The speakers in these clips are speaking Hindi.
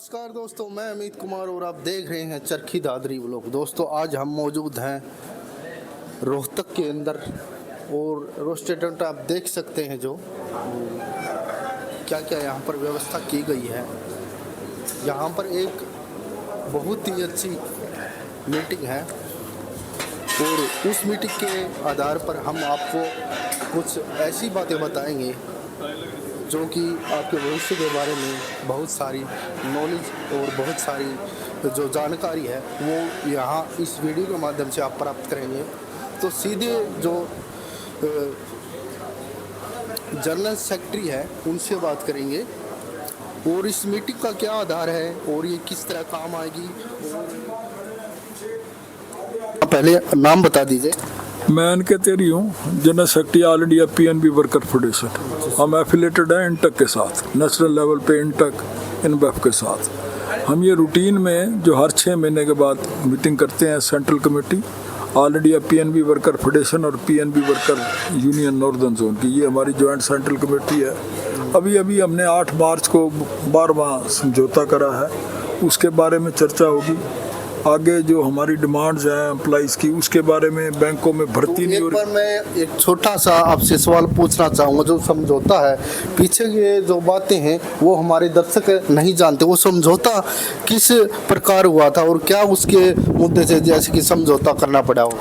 नमस्कार दोस्तों, मैं अमित कुमार और आप देख रहे हैं चरखी दादरी व्लॉग। दोस्तों आज हम मौजूद हैं रोहतक के अंदर और रेस्टोरेंट आप देख सकते हैं जो क्या क्या यहाँ पर व्यवस्था की गई है। यहाँ पर एक बहुत ही अच्छी मीटिंग है और उस मीटिंग के आधार पर हम आपको कुछ ऐसी बातें बताएंगे जो कि आपके भविष्य के बारे में बहुत सारी नॉलेज और बहुत सारी जो जानकारी है वो यहाँ इस वीडियो के माध्यम से आप प्राप्त करेंगे। तो सीधे जो जनरल सेक्रेटरी है उनसे बात करेंगे और इस मीटिंग का क्या आधार है और ये किस तरह काम आएगी। पहले नाम बता दीजिए। मैं इनके तेरी हूँ, general secretary all India PNB worker federation. हम एफिलेटेड हैं इंटक के साथ, नेशनल लेवल पे इंटक INBEF के साथ। हम ये रूटीन में जो हर 6 महीने के बाद मीटिंग करते हैं, central committee all India PNB worker federation और PNB worker union northern zone की, ये हमारी जॉइंट सेंट्रल कमेटी है। अभी हमने 8 मार्च को 12वां समझौता करा है, उसके बारे में चर्चा होगी। आगे जो हमारी डिमांड्स हैं एम्प्लॉइज़ की, उसके बारे में बैंकों में भर्ती नहीं हो रही। पर मैं एक छोटा सा आपसे सवाल पूछना चाहूँगा। जो समझौता है, पीछे ये जो बातें हैं वो हमारे दर्शक नहीं जानते। वो समझौता किस प्रकार हुआ था और क्या उसके मुद्दे से जैसे कि समझौता करना पड़ा हो?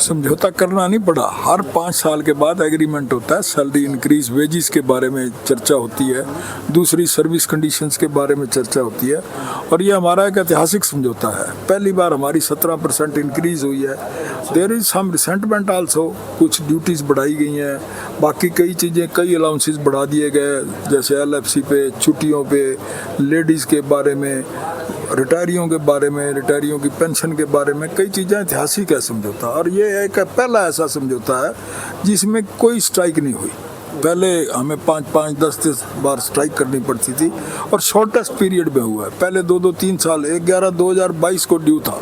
समझौता करना नहीं पड़ा, हर 5 साल के बाद एग्रीमेंट होता है। सैलरी इंक्रीज, वेजेस के बारे में चर्चा होती है, दूसरी सर्विस कंडीशंस के बारे में चर्चा होती है। और ये हमारा एक ऐतिहासिक समझौता है। पहली बार हमारी 17% इंक्रीज हुई है। There is some resentment also, कुछ ड्यूटीज़ बढ़ाई गई हैं, बाकी कई चीज़ें, कई अलाउंसेस बढ़ा दिए गए, जैसे LFC पे, छुट्टियों पे, लेडीज़ के बारे में, रिटायरियों के बारे में, रिटायरियों की पेंशन के बारे में, कई चीज़ें ऐतिहासिक है समझौता। और ये एक पहला ऐसा समझौता है जिसमें कोई स्ट्राइक नहीं हुई। पहले हमें 5-5, 10-10 बार स्ट्राइक करनी पड़ती थी और शॉर्टेस्ट पीरियड में हुआ है। पहले 2-3 साल, 11/2022 को ड्यू था,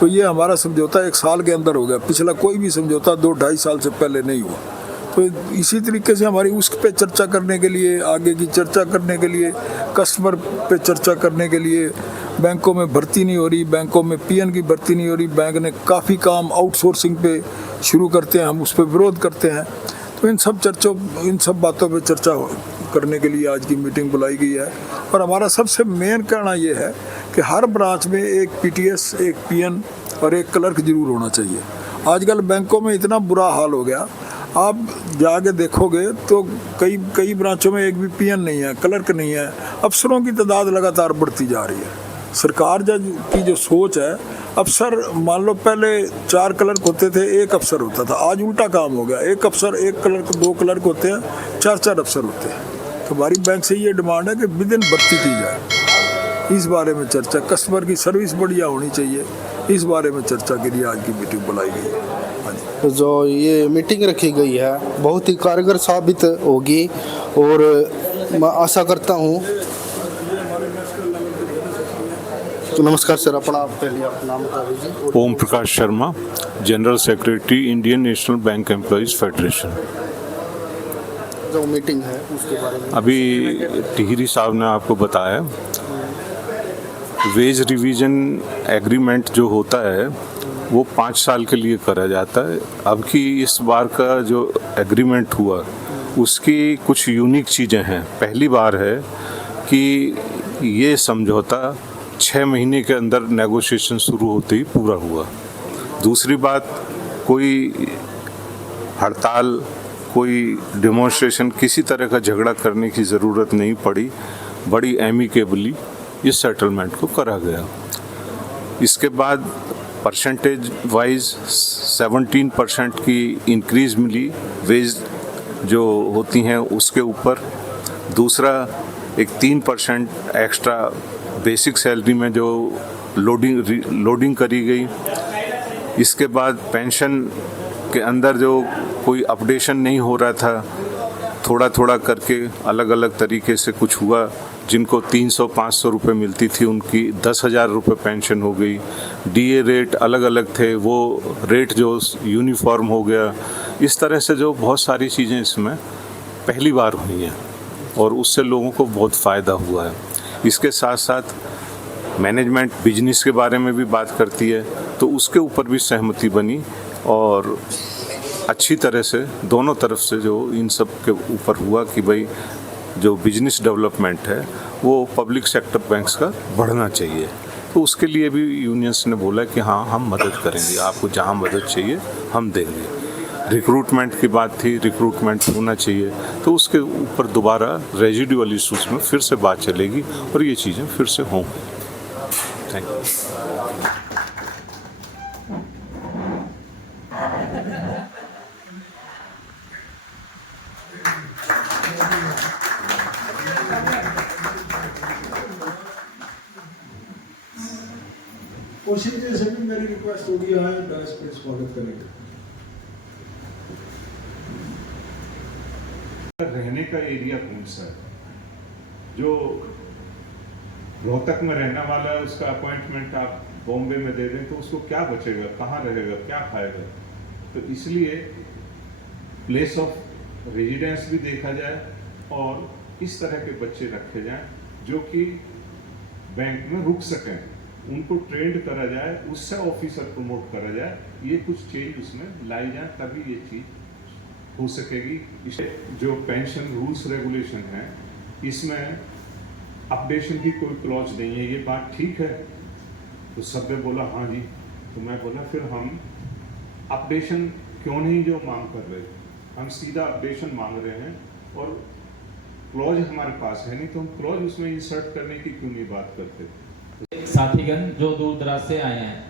तो ये हमारा समझौता 1 साल के अंदर हो गया। पिछला कोई भी समझौता 2-2.5 साल से पहले नहीं हुआ। तो इसी तरीके से हमारी उस पे चर्चा करने के लिए, आगे की चर्चा करने के लिए, कस्टमर पे चर्चा करने के लिए, बैंकों में भर्ती नहीं हो रही, बैंकों में PN की भर्ती नहीं हो रही, बैंक ने काफ़ी काम आउटसोर्सिंग पे शुरू करते हैं, हम उस पर विरोध करते हैं। तो इन सब बातों पे चर्चा करने के लिए आज की मीटिंग बुलाई गई है। और हमारा सबसे मेन कहना ये है कि हर ब्रांच में एक PTS, एक PN और एक क्लर्क जरूर होना चाहिए। आजकल बैंकों में इतना बुरा हाल हो गया, आप जाके देखोगे तो कई ब्रांचों में एक भी PN नहीं है, क्लर्क नहीं है। अफसरों की तादाद लगातार बढ़ती जा रही है। सरकार की जो सोच है, अफसर मान लो पहले 4 क्लर्क होते थे, 1 अफसर होता था, आज उल्टा काम हो गया। 1 अफसर, 1 क्लर्क, 2 क्लर्क होते हैं, 4-4 अफसर होते हैं। तो हमारी बैंक से ये डिमांड है कि विदिन भर्ती की जाए। इस बारे में चर्चा, कस्टमर की सर्विस बढ़िया होनी चाहिए, इस बारे में चर्चा के लिए आज की मीटिंग बुलाई गई है। तो जो ये मीटिंग रखी गई है बहुत ही कारगर साबित होगी और मैं आशा करता हूँ। तो नमस्कार सर, अपना पहले आप नाम बता दीजिए। Om Prakash Sharma, general secretary Indian national bank employees federation. जो मीटिंग है उसके बारे में अभी टिहरी साहब ने आपको बताया, वेज रिवीजन एग्रीमेंट जो होता है वो 5 साल के लिए करा जाता है। अब की इस बार का जो एग्रीमेंट हुआ उसकी कुछ यूनिक चीज़ें हैं। पहली बार है कि ये समझौता 6 महीने के अंदर नेगोशिएशन शुरू होते ही पूरा हुआ। दूसरी बात, कोई हड़ताल, कोई डेमोन्स्ट्रेशन, किसी तरह का झगड़ा करने की ज़रूरत नहीं पड़ी। बड़ी एमिकेबली इस सेटलमेंट को करा गया। इसके बाद परसेंटेज वाइज 17% की इंक्रीज़ मिली वेज जो होती हैं उसके ऊपर। दूसरा, एक 3% एक्स्ट्रा बेसिक सैलरी में जो लोडिंग करी गई। इसके बाद पेंशन के अंदर जो कोई अपडेशन नहीं हो रहा था, थोड़ा करके अलग अलग तरीके से कुछ हुआ। जिनको 300-500 रुपये मिलती थी उनकी 10,000 रुपये पेंशन हो गई। DA रेट अलग अलग थे, वो रेट जो यूनिफॉर्म हो गया। इस तरह से जो बहुत सारी चीज़ें इसमें पहली बार हुई हैं और उससे लोगों को बहुत फ़ायदा हुआ है। इसके साथ साथ मैनेजमेंट बिजनेस के बारे में भी बात करती है, तो उसके ऊपर भी सहमति बनी और अच्छी तरह से दोनों तरफ से जो इन सब के ऊपर हुआ कि भाई जो बिजनेस डेवलपमेंट है वो पब्लिक सेक्टर बैंक्स का बढ़ना चाहिए। तो उसके लिए भी यूनियंस ने बोला कि हाँ हम मदद करेंगे, आपको जहाँ मदद चाहिए हम देंगे। रिक्रूटमेंट की बात थी, रिक्रूटमेंट होना चाहिए, तो उसके ऊपर दोबारा रेजिडुअल इशूज़ में फिर से बात चलेगी और ये चीज़ें फिर से होंगी। Thank you. क्वेश्चन जैसे भी मेरी रिक्वेस्ट होगी यहाँ डायस पे स्वागत करेंगे। रहने का एरिया कौन सा है? जो रोहतक में रहने वाला है उसका अपॉइंटमेंट आप बॉम्बे में दे दें तो उसको क्या बचेगा, कहाँ रहेगा, क्या खाएगा? तो इसलिए प्लेस ऑफ रेजिडेंस भी देखा जाए और इस तरह के बच्चे रखे जाएं जो कि बैंक में रुक सकें, उनको ट्रेंड करा जाए, उससे ऑफिसर प्रमोट करा जाए, ये कुछ चेंज उसमें लाई जाए, तभी ये चीज हो सकेगी। इसे जो पेंशन रूल्स रेगुलेशन है इसमें अपडेशन की कोई क्लॉज नहीं है, ये बात ठीक है? तो सब ने बोला हाँ जी। तो मैं बोला फिर हम अपडेशन क्यों नहीं जो मांग कर रहे, हम सीधा अपडेशन मांग रहे हैं और क्लॉज हमारे पास है नहीं, तो हम क्लॉज उसमें इंसर्ट करने की क्यों नहीं बात करते? साथीगण जो दूर दराज से आए हैं,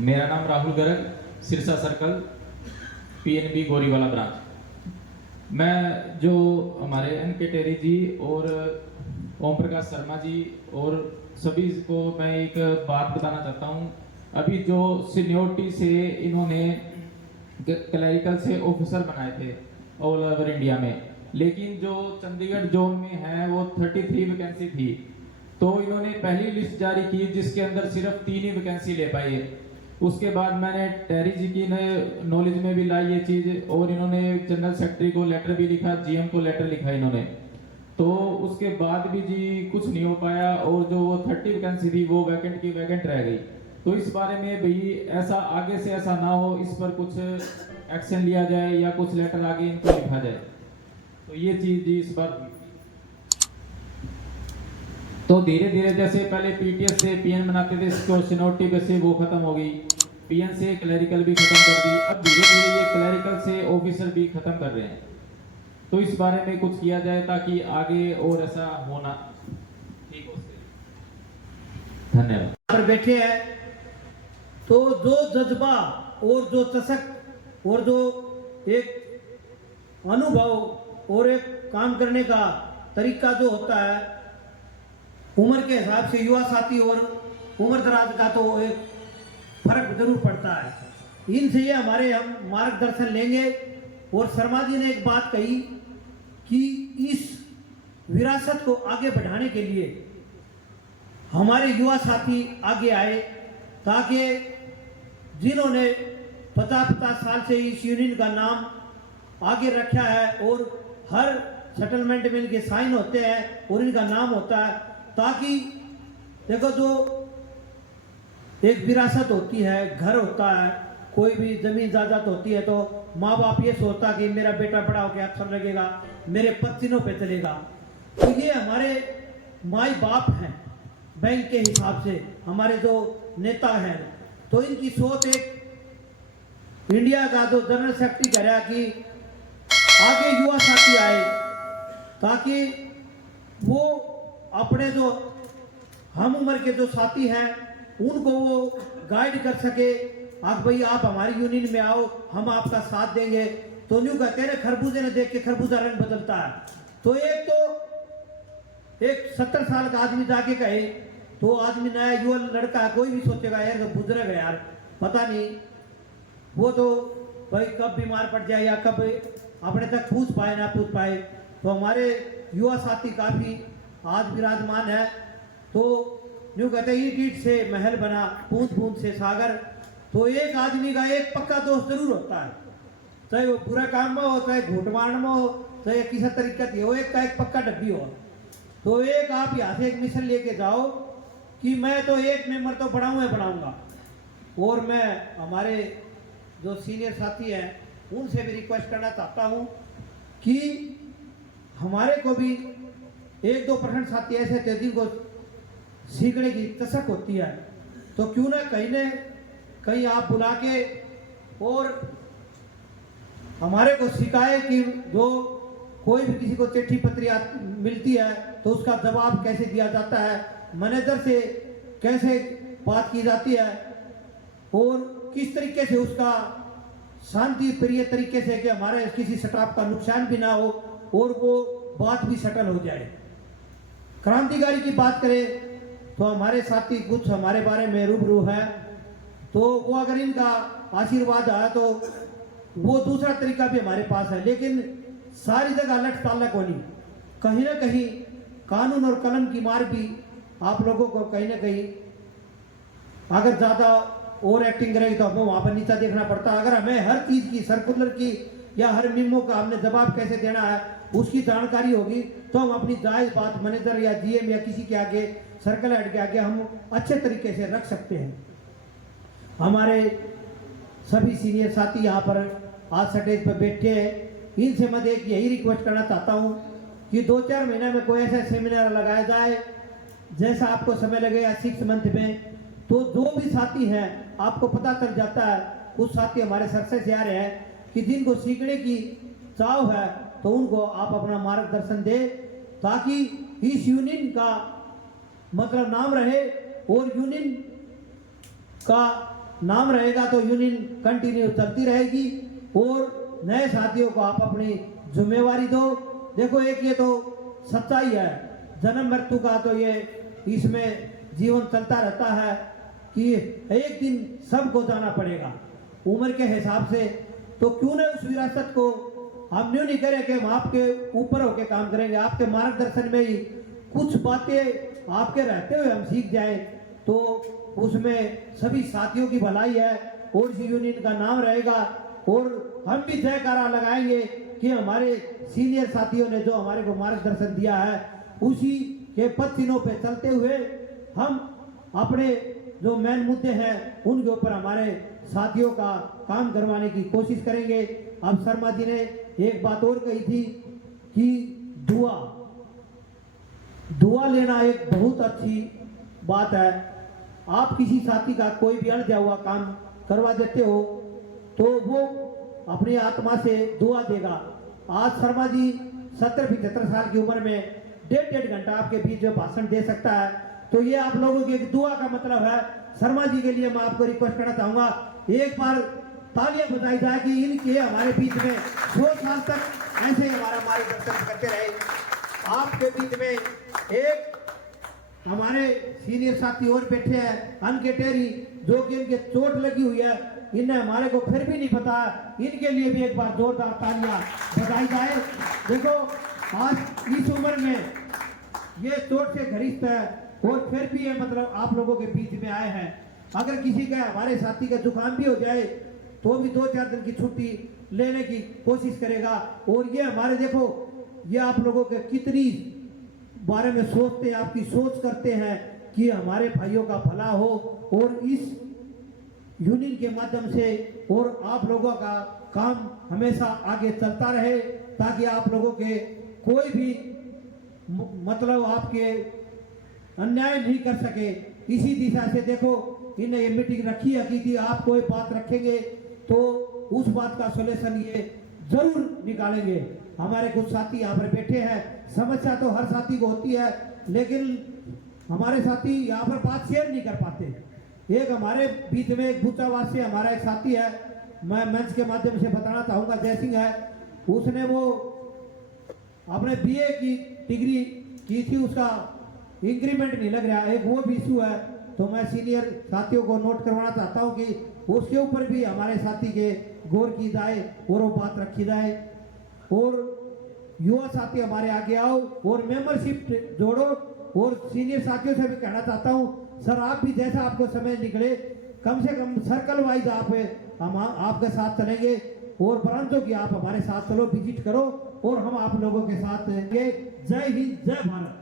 मेरा नाम Rahul Garg, Sirsa circle, PNB Goriwala branch. मैं जो हमारे एनके टेरी जी और ओम प्रकाश शर्मा जी और सभी को मैं एक बात बताना चाहता हूं। अभी जो सीनियोरिटी से इन्होंने क्लरिकल से ऑफिसर बनाए थे ऑल ओवर इंडिया में, लेकिन जो चंडीगढ़ जोन में है वो 33 वैकेंसी थी, तो इन्होंने पहली लिस्ट जारी की जिसके अंदर सिर्फ 3 ही वैकेंसी ले पाए। उसके बाद मैंने टेरी जी की नॉलेज में भी लाई ये चीज और इन्होंने जनरल सेक्रेटरी को लेटर भी लिखा, जीएम को लेटर लिखा इन्होंने, तो उसके बाद भी जी कुछ नहीं हो पाया और जो 30 वैकेंसी थी वो वैकेंट की वैकेंट रह गई। तो इस बारे में भाई ऐसा आगे से ऐसा ना हो, इस पर कुछ एक्शन लिया जाए या कुछ लेटर आगे इनको लिखा जाए, तो ये चीज जी इस बार। तो धीरे धीरे जैसे पहले पीटीएस से पीएन बनाते थे, इसको सीनियोरिटी बेस से वो खत्म हो गई, पीएन से क्लरिकल भी खत्म कर दी, अब धीरे धीरे ये क्लरिकल से ऑफिसर भी खत्म कर रहे हैं। तो इस बारे में कुछ किया जाए ताकि आगे और ऐसा होना ठीक हो सके। धन्यवाद। पर बैठे हैं तो जो जज्बा और जो चसक और जो एक अनुभव और एक काम करने का तरीका जो होता है उम्र के हिसाब से, युवा साथी और उम्र दराज का तो एक फर्क जरूर पड़ता है। इनसे ये हमारे हम मार्गदर्शन लेंगे। और शर्मा जी ने एक बात कही कि इस विरासत को आगे बढ़ाने के लिए हमारे युवा साथी आगे आए, ताकि जिन्होंने 50-50 साल से इस यूनियन का नाम आगे रखा है और हर सेटलमेंट में इनके साइन होते हैं और इनका नाम होता है, ताकि देखो जो एक विरासत होती है, घर होता है, कोई भी जमीन जायदाद होती है, तो माँ बाप ये सोचता कि मेरा बेटा बड़ा होकर अफसर लगेगा, मेरे पत्तिनों पे चलेगा। तो ये हमारे माई बाप हैं बैंक के हिसाब से, हमारे जो नेता हैं, तो इनकी सोच एक इंडिया का जो जनरल सेक्रेटरी कह रहा कि आगे युवा साथी आए, ताकि वो अपने जो हम उम्र के जो साथी हैं उनको वो गाइड कर सके। आप भाई आप हमारी यूनियन में आओ, हम आपका साथ देंगे। तो न्यू कहते हैं खरबूजे ने देख के खरबूजा रंग बदलता है। तो एक 70 साल का आदमी जाके कहे तो आदमी नया युवा लड़का है, कोई भी सोचेगा यार तो बुजुर्ग है यार, पता नहीं वो तो भाई कब बीमार पड़ जाए या कब अपने तक पूछ पाए ना पूछ पाए। तो हमारे युवा साथी काफी आज विराजमान है। तो जो कहते हैं ईट से महल बना, बूंद बूंद से सागर। तो एक आदमी का एक पक्का दोस्त जरूर होता है, चाहे वो बुरा काम में हो, चाहे घूट मारने में हो, चाहे किसी तरीके की हो, एक का एक पक्का डब्बी हो। तो एक आप यहाँ से एक मिशन लेके जाओ कि मैं तो एक मेंबर तो बढ़ाऊंगा। और मैं हमारे जो सीनियर साथी हैं उनसे भी रिक्वेस्ट करना चाहता हूँ कि हमारे को भी 1-2% साथी ऐसे थे जिनको सीखने की तसक होती है, तो क्यों ना कहीं आप बुला के और हमारे को सिखाए कि जो कोई भी किसी को चिट्ठी पत्री मिलती है तो उसका जवाब कैसे दिया जाता है, मैनेजर से कैसे बात की जाती है और किस तरीके से उसका शांति प्रिय तरीके से कि हमारे किसी स्टाफ का नुकसान भी ना हो और वो बात भी सेटल हो जाए। क्रांतिकारी की बात करें तो हमारे साथी कुछ हमारे बारे में रूबरू है, तो वो अगर इनका आशीर्वाद आया तो वो दूसरा तरीका भी हमारे पास है, लेकिन सारी जगह लट तालक होनी, कहीं ना कहीं कानून और कलम की मार भी आप लोगों को कहीं ना कहीं अगर ज़्यादा ओवर एक्टिंग करेगी तो हमें वहाँ पर नीचा देखना पड़ता है। अगर हमें हर चीज़ की सर्कुलर की या हर मिमो का हमने जवाब कैसे देना है उसकी जानकारी होगी तो हम अपनी जायज़ बात मैनेजर या जीएम या किसी के आगे सर्कल हेड के आगे हम अच्छे तरीके से रख सकते हैं। हमारे सभी सीनियर साथी यहाँ पर आज स्टेज पर बैठे हैं, इनसे मैं एक यही रिक्वेस्ट करना चाहता हूँ कि 2-4 महीने में कोई ऐसा सेमिनार लगाया जाए जैसा आपको समय लगेगा 6 मंथ में, तो जो भी साथी हैं आपको पता चल जाता है। कुछ साथी हमारे सक्सेस से आ रहे हैं कि जिनको सीखने की चाव है तो उनको आप अपना मार्गदर्शन दे ताकि इस यूनियन का मतलब नाम रहे और यूनियन का नाम रहेगा तो यूनियन कंटिन्यू चलती रहेगी और नए साथियों को आप अपनी जिम्मेवारी दो। देखो एक ये तो सच्चाई है, जन्म मृत्यु का तो ये इसमें जीवन चलता रहता है कि एक दिन सबको जाना पड़ेगा उम्र के हिसाब से, तो क्यों ना उस विरासत को हम यूँ नहीं करें कि हम आपके ऊपर होकर काम करेंगे, आपके मार्गदर्शन में ही कुछ बातें आपके रहते हुए हम सीख जाएं तो उसमें सभी साथियों की भलाई है और इस यूनियन का नाम रहेगा और हम भी जयकारा लगाएंगे कि हमारे सीनियर साथियों ने जो हमारे को मार्गदर्शन दिया है उसी के पद चिन्हों पे चलते हुए हम अपने जो मेन मुद्दे हैं उनके ऊपर हमारे साथियों का काम करवाने की कोशिश करेंगे। अब शर्मा जी ने एक बात और कही थी कि दुआ लेना एक बहुत अच्छी बात है। आप किसी साथी का कोई भी अनजा हुआ काम करवा देते हो तो वो अपनी आत्मा से दुआ देगा। आज शर्मा जी 70-75 साल की उम्र में 1.5 घंटा आपके बीच में भाषण दे सकता है, तो ये आप लोगों की एक दुआ का मतलब है। शर्मा जी के लिए मैं आपको रिक्वेस्ट करना चाहूंगा एक बार तालियां बजाई जाए कि इनके हमारे बीच में 100 साल तक ऐसे हमारा मार्गदर्शन करते रहे। आपके बीच में एक हमारे सीनियर साथी और बैठे हैं अनके टेरी, जो कि इनके चोट लगी हुई है, इन्हें हमारे को फिर भी नहीं पता, इनके लिए भी एक बार जोरदार तालियां बजाई जाए। देखो आज इस उम्र में ये चोट से ग्रस्त है और फिर भी ये मतलब आप लोगों के बीच में आए हैं। अगर किसी का हमारे साथी का जुकाम भी हो जाए तो भी 2-4 दिन की छुट्टी लेने की कोशिश करेगा। और ये हमारे देखो ये आप लोगों के कितनी बारे में सोचते हैं, आपकी सोच करते हैं कि हमारे भाइयों का भला हो और इस यूनियन के माध्यम से और आप लोगों का काम हमेशा आगे चलता रहे ताकि आप लोगों के कोई भी मतलब आपके अन्याय नहीं कर सके। इसी दिशा से देखो इन्हें ये मीटिंग रखी है कि आप कोई बात रखेंगे तो उस बात का सोल्यूशन ये जरूर निकालेंगे। हमारे कुछ साथी यहाँ पर बैठे हैं, समस्या तो हर साथी को होती है लेकिन हमारे साथी यहाँ पर बात शेयर नहीं कर पाते। एक हमारे बीच में एक भूचावास से हमारा एक साथी है, मैं मंच के माध्यम से बताना चाहूँगा, जय सिंह है, उसने वो अपने बीए की डिग्री की थी, उसका इंक्रीमेंट नहीं लग रहा, एक वो भी इशू है। तो मैं सीनियर साथियों को नोट करवाना चाहता हूँ कि उसके ऊपर भी हमारे साथी के गौर की जाए और वो बात रखी जाए। और युवा साथी हमारे आगे आओ और मेंबरशिप जोड़ो। और सीनियर साथियों से भी कहना चाहता हूँ सर आप भी जैसा आपको समय निकले कम से कम सर्कल वाइज हम आपके साथ चलेंगे और परंतु कि आप हमारे साथ चलो, विजिट करो और हम आप लोगों के साथ रहेंगे। जय हिंद, जय भारत।